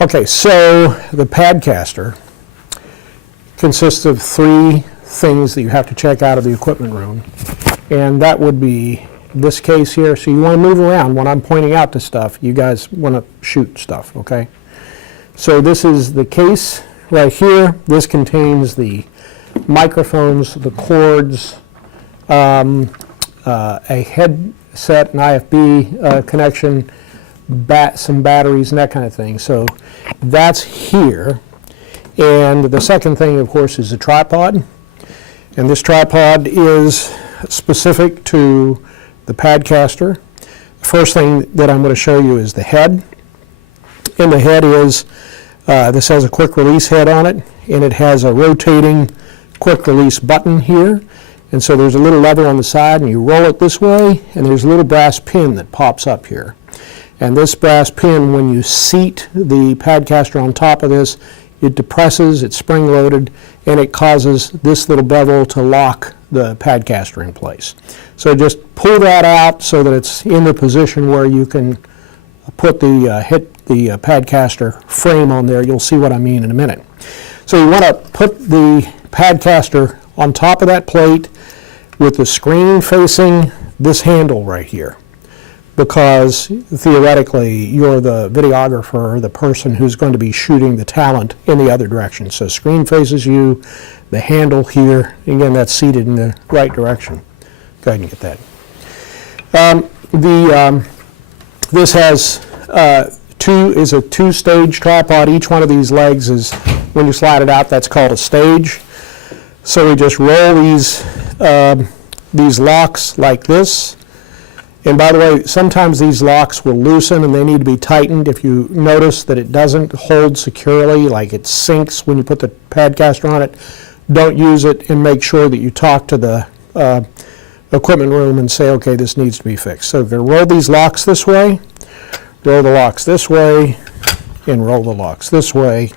Okay, so the Padcaster consists of three things that you have to check out of the equipment room. And that would be this case here. So you want to move around when I'm pointing out to stuff. You guys want to shoot stuff, okay? So this is the case right here. This contains the microphones, the cords, a headset, an IFB connection, some batteries and that kind of thing. So that's here. And the second thing, of course, is the tripod. And this tripod is specific to the Padcaster. The first thing that I'm going to show you is the head. And the head is, this has a quick release head on it, and it has a rotating quick release button here. And so there's a little lever on the side, and you roll it this way, and there's a little brass pin that pops up here. And this brass pin, when you seat the Padcaster on top of this, it depresses, it's spring-loaded, and it causes this little bevel to lock the Padcaster in place. So just pull that out so that it's in the position where you can put hit the Padcaster frame on there. You'll see what I mean in a minute. So you want to put the Padcaster on top of that plate with the screen facing this handle right here, because theoretically you're the videographer, the person who's going to be shooting the talent in the other direction. So screen faces you, the handle here, again that's seated in the right direction. Go ahead and get that. This has is a two-stage tripod. Each one of these legs is, when you slide it out, that's called a stage. So we just roll these locks like this. And by the way, sometimes these locks will loosen and they need to be tightened. If you notice that it doesn't hold securely, like it sinks when you put the Padcaster on it, don't use it, and make sure that you talk to the equipment room and say, okay, this needs to be fixed. So we're going to roll these locks this way, roll the locks this way, and roll the locks this way.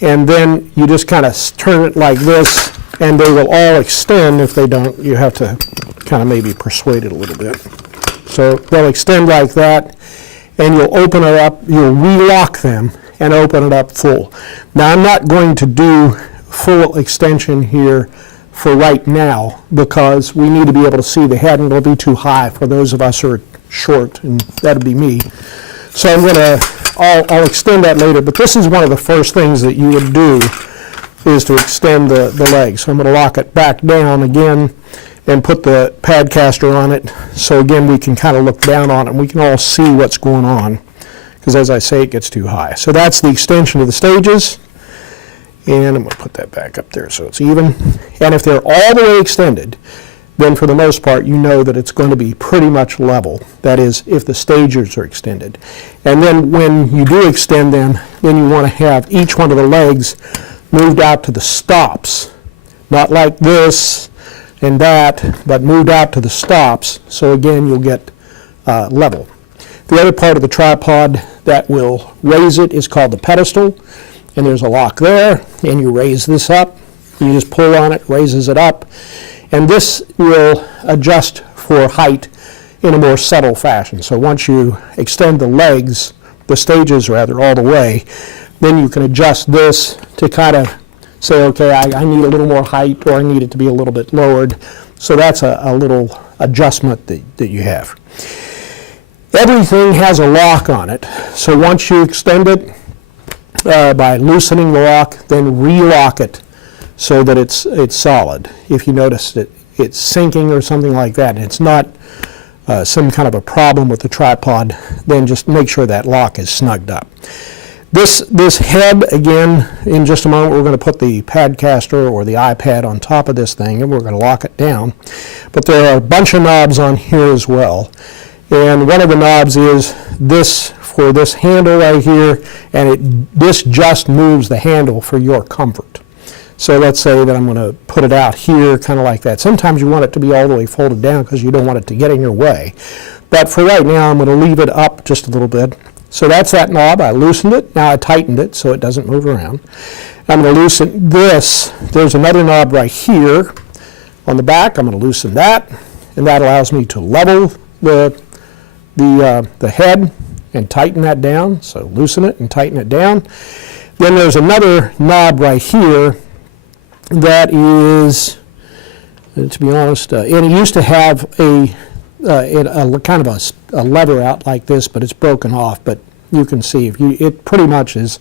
And then you just kind of turn it like this, and they will all extend. If they don't, you have to kind of maybe persuade it a little bit. So they'll extend like that, and you'll open it up, you'll relock them and open it up full. Now I'm not going to do full extension here for right now because we need to be able to see the head, and it'll be too high for those of us who are short, and that'll be me. So I'll extend that later, but this is one of the first things that you would do is to extend the legs. So I'm going to lock it back down again and put the Padcaster on it. So again, we can kind of look down on it and we can all see what's going on, because as I say, it gets too high. So that's the extension of the stages. And I'm going to put that back up there so it's even. And if they're all the way extended, then for the most part, you know that it's going to be pretty much level. That is, if the stages are extended. And then when you do extend them, then you want to have each one of the legs moved out to the stops. Not like this and that, but moved out to the stops. So again, you'll get level. The other part of the tripod that will raise it is called the pedestal. And there's a lock there, and you raise this up. You just pull on it, raises it up. And this will adjust for height in a more subtle fashion. So once you extend the legs, the stages rather, all the way, then you can adjust this to kind of say, okay, I need a little more height, or I need it to be a little bit lowered. So that's a little adjustment that you have. Everything has a lock on it. So once you extend it, by loosening the lock, then relock it so that it's solid. If you notice that it's sinking or something like that, and it's not some kind of a problem with the tripod, then just make sure that lock is snugged up. This head, again, in just a moment, we're going to put the Padcaster or the iPad on top of this thing, and we're going to lock it down. But there are a bunch of knobs on here as well. And one of the knobs is this for this handle right here, and this just moves the handle for your comfort. So let's say that I'm going to put it out here, kind of like that. Sometimes you want it to be all the way folded down because you don't want it to get in your way. But for right now, I'm going to leave it up just a little bit. So that's that knob. I loosened it. Now I tightened it so it doesn't move around. I'm going to loosen this. There's another knob right here on the back. I'm going to loosen that, and that allows me to level the head. and tighten that down. So loosen it and tighten it down. Then there's another knob right here that is, to be honest, and it used to have a kind of a lever out like this, but it's broken off. But you can see it pretty much is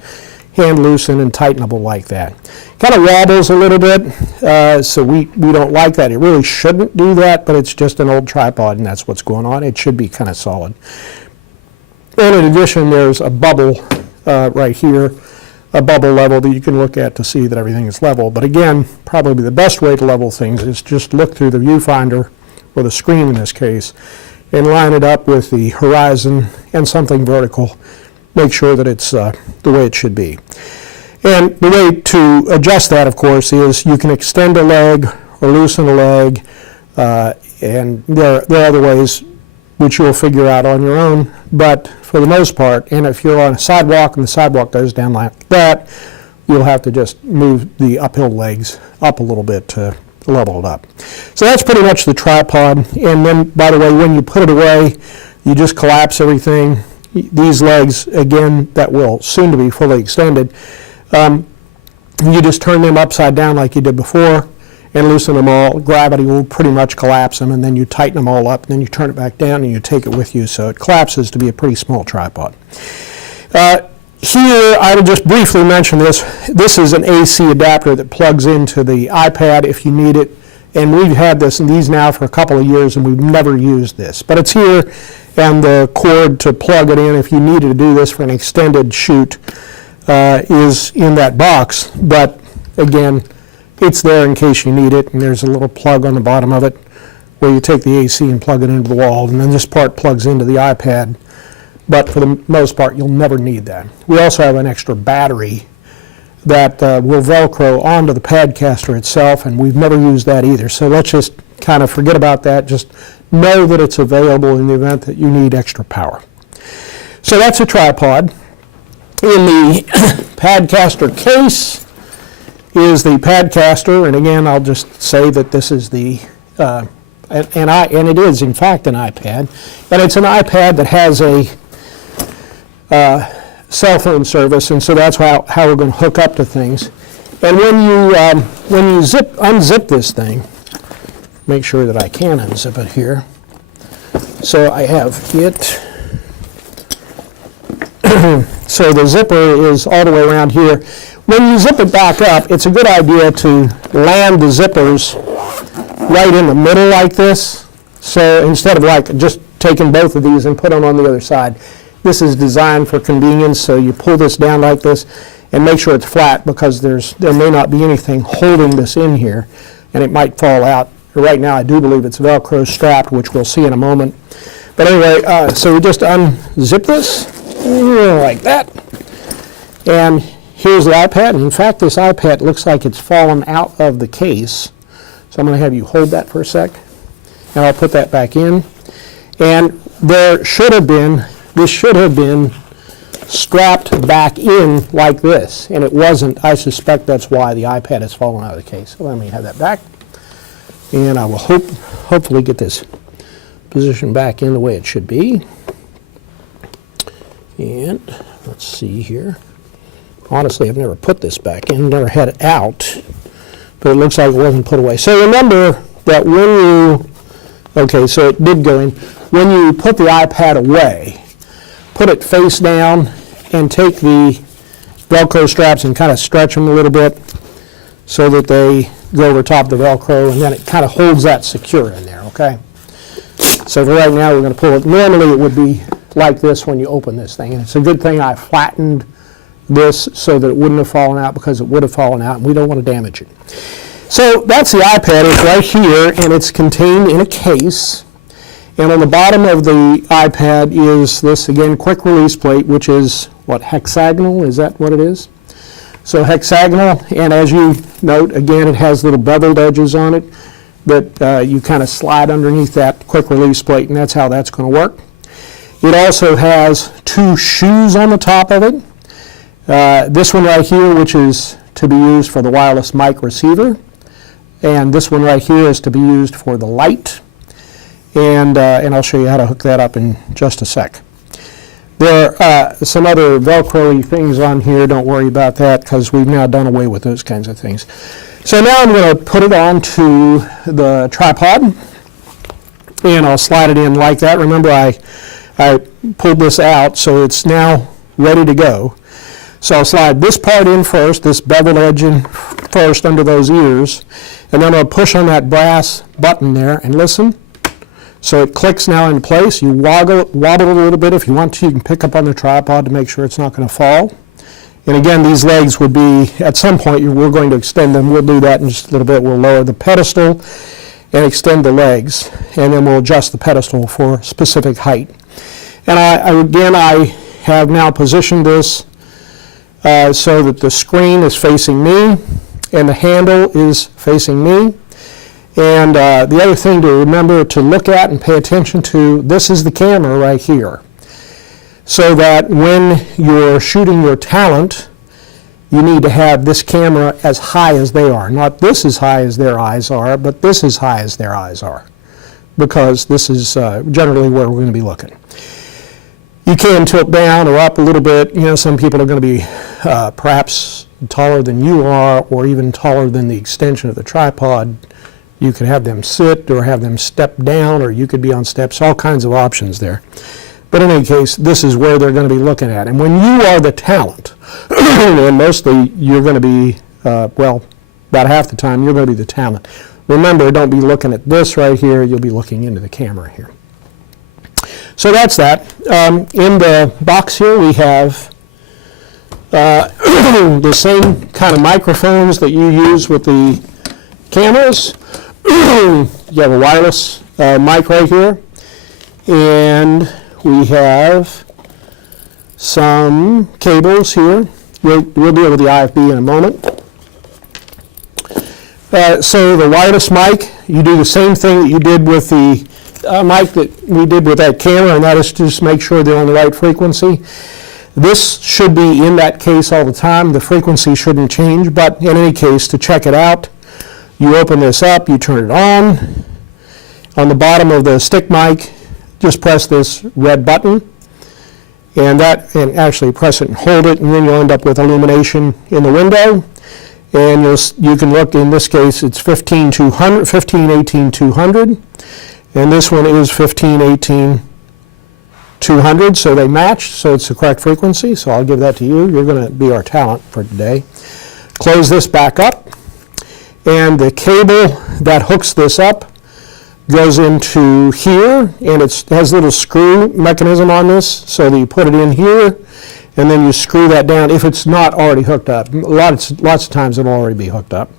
hand loosen and tightenable like that. Kind of wobbles a little bit, so we don't like that. It really shouldn't do that, but it's just an old tripod, and that's what's going on. It should be kind of solid. And in addition, there's a bubble right here, a bubble level that you can look at to see that everything is level. But again, probably the best way to level things is just look through the viewfinder, or the screen in this case, and line it up with the horizon and something vertical. Make sure that it's the way it should be. And the way to adjust that, of course, is you can extend a leg or loosen a leg, and there are other ways which you'll figure out on your own. But for the most part, and if you're on a sidewalk and the sidewalk goes down like that, you'll have to just move the uphill legs up a little bit to level it up. So that's pretty much the tripod. And then, by the way, when you put it away, you just collapse everything. These legs, again, that will soon to be fully extended, you just turn them upside down like you did before and loosen them all. Gravity will pretty much collapse them, and then you tighten them all up, and then you turn it back down and you take it with you, so it collapses to be a pretty small tripod. Here, I will just briefly mention this. This is an AC adapter that plugs into the iPad if you need it, and we've had these now for a couple of years, and we've never used this. But it's here, and the cord to plug it in if you needed to do this for an extended shoot is in that box. But again, it's there in case you need it, and there's a little plug on the bottom of it where you take the AC and plug it into the wall, and then this part plugs into the iPad. But for the most part, you'll never need that. We also have an extra battery that will Velcro onto the Padcaster itself, and we've never used that either. So let's just kind of forget about that. Just know that it's available in the event that you need extra power. So that's a tripod. In the Padcaster case is the Padcaster, and again, I'll just say that this is the, and it is in fact an iPad, and it's an iPad that has a cell phone service, and so that's how we're going to hook up to things. And when you unzip this thing, make sure that I can unzip it here. So I have it. So the zipper is all the way around here. When you zip it back up, it's a good idea to land the zippers right in the middle like this. So instead of like just taking both of these and put them on the other side, this is designed for convenience. So you pull this down like this and make sure it's flat, because there may not be anything holding this in here, and it might fall out. Right now, I do believe it's Velcro strapped, which we'll see in a moment. But anyway, so we just unzip this like that, and here's the iPad. And in fact, this iPad looks like it's fallen out of the case. So I'm going to have you hold that for a sec, and I'll put that back in. And this should have been strapped back in like this, and it wasn't. I suspect that's why the iPad has fallen out of the case. So let me have that back, and I will hopefully get this position back in the way it should be. And let's see here. Honestly, I've never put this back in, never had it out, but it looks like it wasn't put away. So remember that when you, okay, so it did go in. When you put the iPad away, put it face down and take the Velcro straps and kind of stretch them a little bit so that they go over top of the Velcro, and then it kind of holds that secure in there, okay? So for right now, we're going to pull it. Normally, it would be like this when you open this thing, and it's a good thing I flattened this so that it wouldn't have fallen out, because it would have fallen out, and we don't want to damage it. So that's the iPad. It's right here, and it's contained in a case. And on the bottom of the iPad is this, again, quick release plate, which is, what, hexagonal? Is that what it is? So hexagonal, and as you note, again, it has little beveled edges on it that you kind of slide underneath that quick release plate, and that's how that's going to work. It also has two shoes on the top of it. This one right here, which is to be used for the wireless mic receiver, and this one right here is to be used for the light. And I'll show you how to hook that up in just a sec. There are some other Velcro-y things on here. Don't worry about that because we've now done away with those kinds of things. So now I'm going to put it onto the tripod, and I'll slide it in like that. Remember, I pulled this out, so it's now ready to go. So I'll slide this part in first, this beveled edge in first under those ears, and then I'll push on that brass button there, and listen. So it clicks now in place. You wobble it a little bit. If you want to, you can pick up on the tripod to make sure it's not going to fall. And again, these legs would be, at some point, we're going to extend them. We'll do that in just a little bit. We'll lower the pedestal and extend the legs, and then we'll adjust the pedestal for specific height. And I have now positioned this so that the screen is facing me and the handle is facing me. And the other thing to remember to look at and pay attention to, this is the camera right here. So that when you're shooting your talent, you need to have this camera as high as they are. Not this as high as their eyes are, but this as high as their eyes are. Because this is generally where we're going to be looking. You can tilt down or up a little bit. You know, some people are going to be perhaps taller than you are, or even taller than the extension of the tripod. You could have them sit or have them step down, or you could be on steps, all kinds of options there. But in any case, this is where they're going to be looking at. And when you are the talent, and mostly you're going to be, well, about half the time you're going to be the talent. Remember, don't be looking at this right here. You'll be looking into the camera here. So that's that. In the box here we have the same kind of microphones that you use with the cameras. You have a wireless mic right here, and we have some cables here. We'll deal with the IFB in a moment. So the wireless mic, you do the same thing that you did with the mic that we did with that camera, and that is to just make sure they're on the right frequency. This should be in that case all the time. The frequency shouldn't change, but in any case, to check it out, you open this up, you turn it on. On the bottom of the stick mic, just press this red button, and actually press it and hold it, and then you'll end up with illumination in the window. And you can look, in this case, it's 1518-200, and this one is 1518-200, so they match, so it's the correct frequency, so I'll give that to you. You're going to be our talent for today. Close this back up. And the cable that hooks this up goes into here, and it has a little screw mechanism on this, so that you put it in here, and then you screw that down if it's not already hooked up. Lots of times it'll already be hooked up.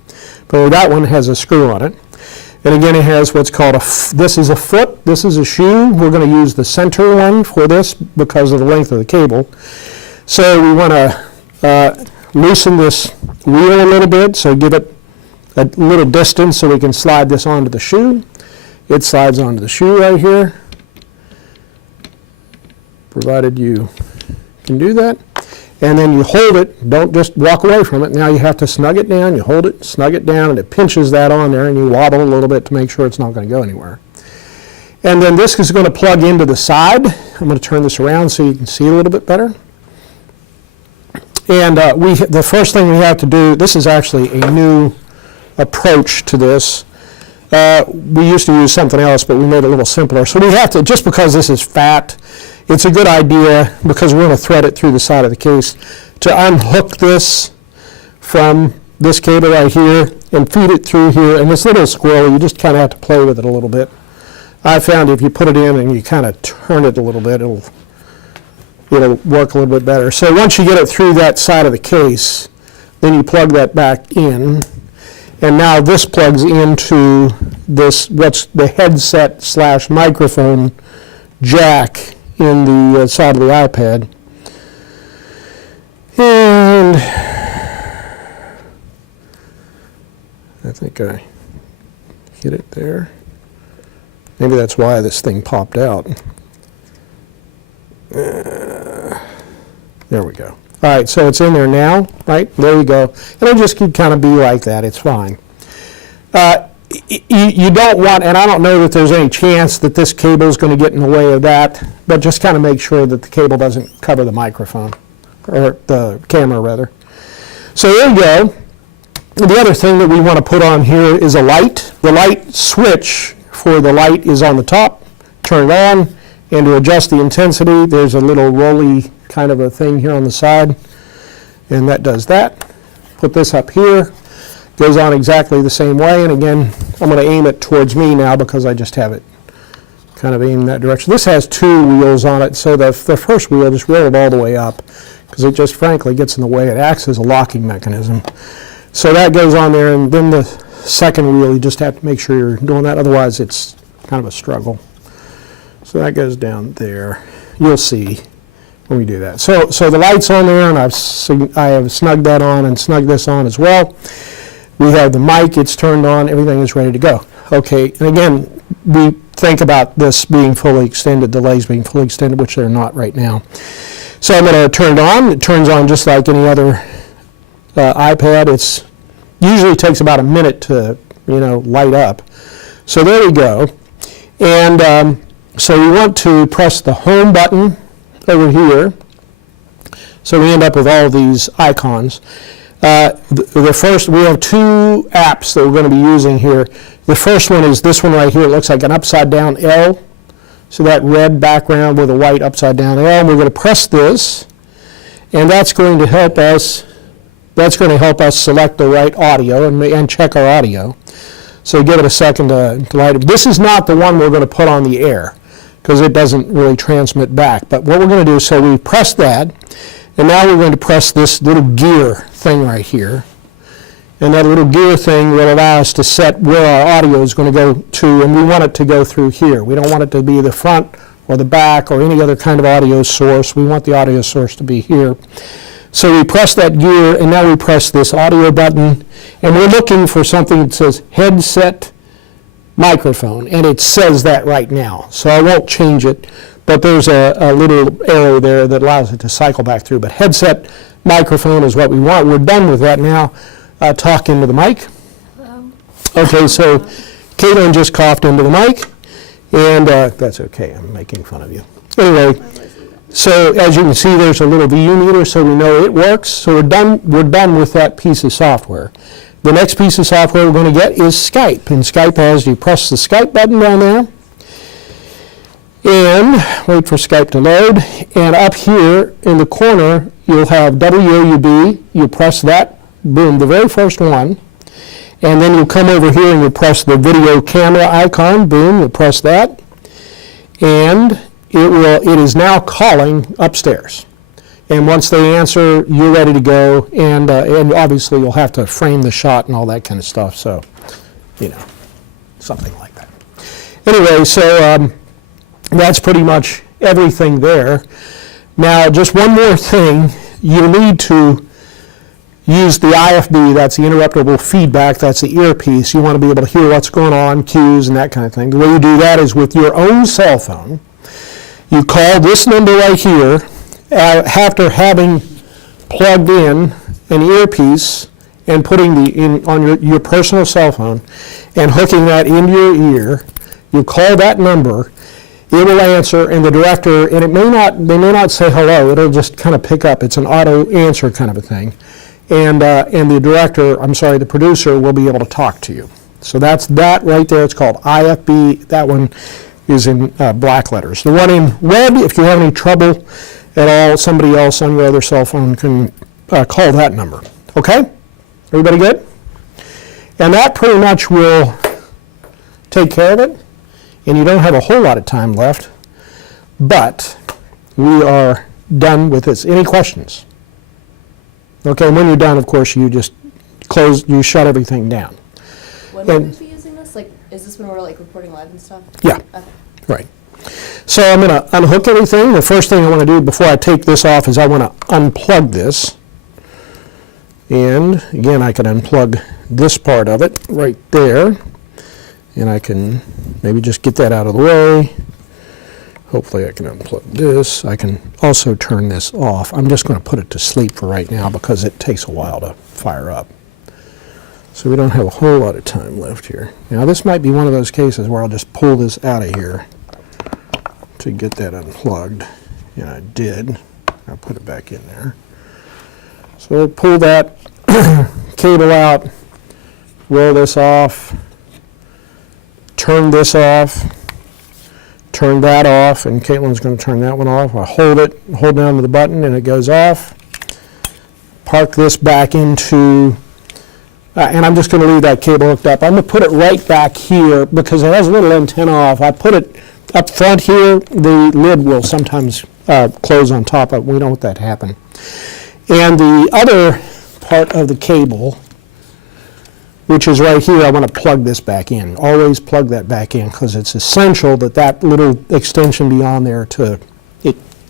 But that one has a screw on it. And again, it has what's called this is a foot, this is a shoe. We're going to use the center one for this because of the length of the cable. So we want to loosen this wheel a little bit, so give it a little distance so we can slide this onto the shoe. It slides onto the shoe right here, provided you can do that. And then you hold it, don't just walk away from it. Now you have to snug it down, you hold it, snug it down, and it pinches that on there, and you wobble a little bit to make sure it's not going to go anywhere. And then this is going to plug into the side. I'm going to turn this around so you can see a little bit better. And the first thing we have to do, this is actually a new approach to this. We used to use something else, but we made it a little simpler. So we have to, just because this is fat, it's a good idea, because we're going to thread it through the side of the case, to unhook this from this cable right here and feed it through here. And this little squirrel, you just kind of have to play with it a little bit. I found if you put it in and you kind of turn it a little bit, it'll work a little bit better. So once you get it through that side of the case, then you plug that back in. And now this plugs into this, what's the headset / microphone jack in the side of the iPad. And I think I hit it there. Maybe that's why this thing popped out. There we go. All right, so it's in there now, right? There you go. It'll just kind of be like that. It's fine. you don't want, and I don't know that there's any chance that this cable is going to get in the way of that, but just kind of make sure that the cable doesn't cover the microphone, or the camera rather. So there you go. The other thing that we want to put on here is a light. The light switch for the light is on the top, turn it on, and to adjust the intensity, there's a little rolly kind of a thing here on the side, and that does that. Put this up here, goes on exactly the same way, and again, I'm going to aim it towards me now because I just have it kind of aimed in that direction. This has two wheels on it, so the first wheel just roll it all the way up because it just frankly gets in the way. It acts as a locking mechanism. So that goes on there, and then the second wheel, you just have to make sure you're doing that, otherwise it's kind of a struggle. So that goes down there. You'll see when we do that. So the light's on there, and I have snugged that on and snugged this on as well. We have the mic, it's turned on, everything is ready to go. Okay, and again, we think about this being fully extended, the legs being fully extended, which they're not right now. So I'm going to turn it on. It turns on just like any other iPad. It's usually takes about a minute to, light up. So there we go. And so we want to press the home button over here. So we end up with all of these icons. The first, we have two apps that we're going to be using here. The first one is this one right here. It looks like an upside down L. So that red background with a white upside down L. And we're going to press this, and that's going to help us. That's going to help us select the right audio and check our audio. So give it a second to light it. This is not the one we're going to put on the air because it doesn't really transmit back. But what we're going to do, so we press that, and now we're going to press this little gear thing right here. And that little gear thing will allow us to set where our audio is going to go to, and we want it to go through here. We don't want it to be the front or the back or any other kind of audio source. We want the audio source to be here. So we press that gear, and now we press this audio button, and we're looking for something that says headset microphone, and it says that right now. So I won't change it, but there's a little arrow there that allows it to cycle back through. But headset microphone is what we want. We're done with that now. Talk into the mic. Hello. Okay, so Caitlin just coughed into the mic, and that's okay. I'm making fun of you. Anyway, so as you can see, there's a little VU meter, so we know it works. So we're done with that piece of software. The next piece of software we're going to get is Skype, and Skype has, you press the Skype button down there, and wait for Skype to load, and up here in the corner, you'll have WAUB. You press that. Boom, the very first one, and then you'll come over here and you'll press the video camera icon. Boom, you'll press that, and it is now calling upstairs. And once they answer, you're ready to go, and obviously you'll have to frame the shot and all that kind of stuff, so, something like that. Anyway, so that's pretty much everything there. Now, just one more thing, you need to use the IFB, that's the interruptible feedback, that's the earpiece. You want to be able to hear what's going on, cues, and that kind of thing. The way you do that is with your own cell phone. You call this number right here after having plugged in an earpiece and putting on your personal cell phone and hooking that into your ear. You call that number, it will answer, and the director, and they may not say hello, it'll just kind of pick up. It's an auto answer kind of a thing. And the director, the producer will be able to talk to you. So that's that right there. It's called IFB. That one is in black letters. The one in red, if you have any trouble at all, somebody else on your other cell phone can call that number. Okay? Everybody good? And that pretty much will take care of it. And you don't have a whole lot of time left. But we are done with this. Any questions? Okay, and when you're done, of course, you just shut everything down. When will we be using this? Like, is this when we're recording live and stuff? Yeah, okay. Right. So I'm going to unhook everything. The first thing I want to do before I take this off is I want to unplug this. And again, I can unplug this part of it right there. And I can maybe just get that out of the way. Hopefully I can unplug this. I can also turn this off. I'm just going to put it to sleep for right now because it takes a while to fire up. So we don't have a whole lot of time left here. Now this might be one of those cases where I'll just pull this out of here to get that unplugged. And I did. I'll put it back in there. So we'll pull that cable out, roll this off, turn this off, turn that off, and Caitlin's going to turn that one off. I hold it, hold down to the button, and it goes off. Park this back into, and I'm just going to leave that cable hooked up. I'm going to put it right back here because it has a little antenna off. I put it up front here. The lid will sometimes close on top of it. We don't want that to happen. And the other part of the cable, which is right here, I want to plug this back in. Always plug that back in because it's essential that that little extension be on there to,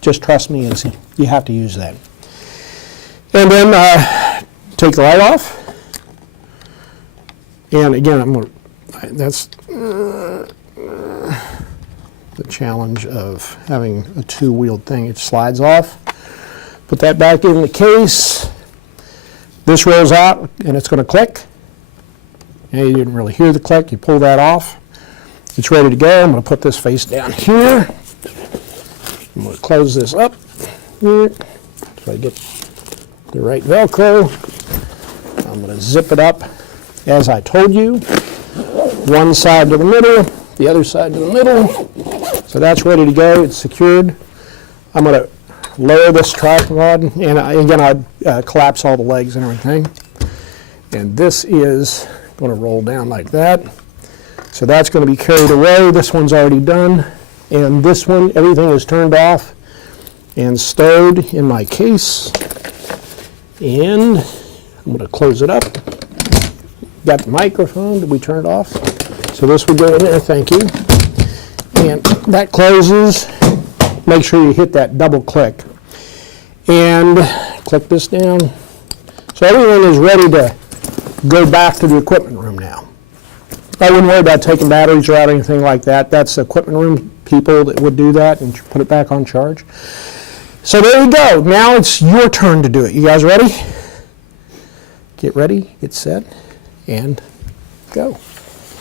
just trust me, you have to use that. And then take the light off. And again, that's the challenge of having a two-wheeled thing. It slides off. Put that back in the case. This rolls out and it's going to click. And you didn't really hear the click. You pull that off. It's ready to go. I'm going to put this face down here. I'm going to close this up here so I get the right Velcro. I'm going to zip it up as I told you. One side to the middle, the other side to the middle. So that's ready to go. It's secured. I'm going to lower this tripod, and again, I collapse all the legs and everything. And this is going to roll down like that. So that's going to be carried away. This one's already done. And this one, everything is turned off and stowed in my case. And I'm going to close it up. Got the microphone. Did we turn it off? So this will go in there. Thank you. And that closes. Make sure you hit that double click. And click this down. So everything is ready to go back to the equipment room now. I wouldn't worry about taking batteries or out anything like that. That's the equipment room people that would do that and put it back on charge. So there you go. Now it's your turn to do it. You guys ready? Get ready, get set, and go.